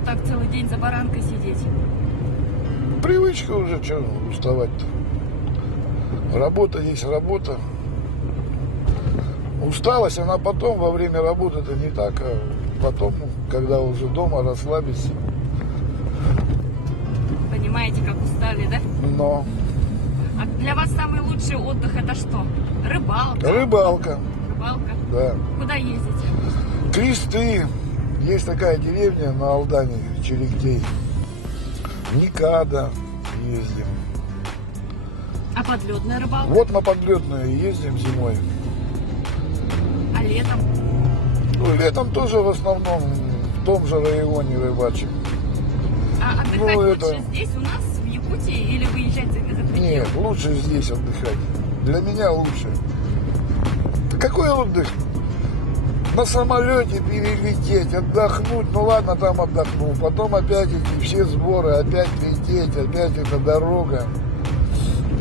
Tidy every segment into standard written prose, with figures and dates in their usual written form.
вот так целый день за баранкой сидеть? Привычка уже, что уставать-то. Работа есть работа. Усталость, она потом, во время работы, это не так, а потом, когда уже дома расслабиться. Понимаете, как устали, да? Но А для вас самый лучший отдых это что? Рыбалка? рыбалка, Рыбалка? да. Куда ездите? Кресты. Есть такая деревня на Алдане, Черегдей. Никада ездим. А подледная рыбалка? Вот на подлетную ездим зимой. А летом? Ну, летом тоже в основном в том же районе рыбачим. А отдыхать Ну, лучше это- здесь, у нас, в Якутии, или выезжать за пределы? Нет, лучше здесь отдыхать. Для меня лучше. Да какой отдых? На самолете перелететь, отдохнуть. Ну ладно, там отдохнул. Потом опять эти все сборы, опять лететь, опять эта дорога.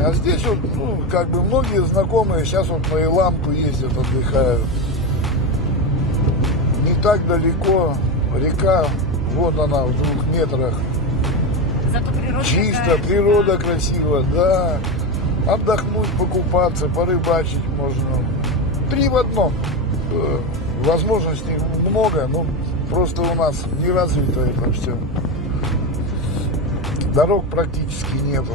А здесь вот, ну, как бы многие знакомые сейчас вот на Иламку ездят, отдыхают. Не так далеко. Река, вот она в 2 метрах. Зато природа Чисто, такая, природа да. красивая, да. Отдохнуть, покупаться, порыбачить можно. 3 в одном. Возможностей много, но просто у нас не развито это все. Дорог практически нету.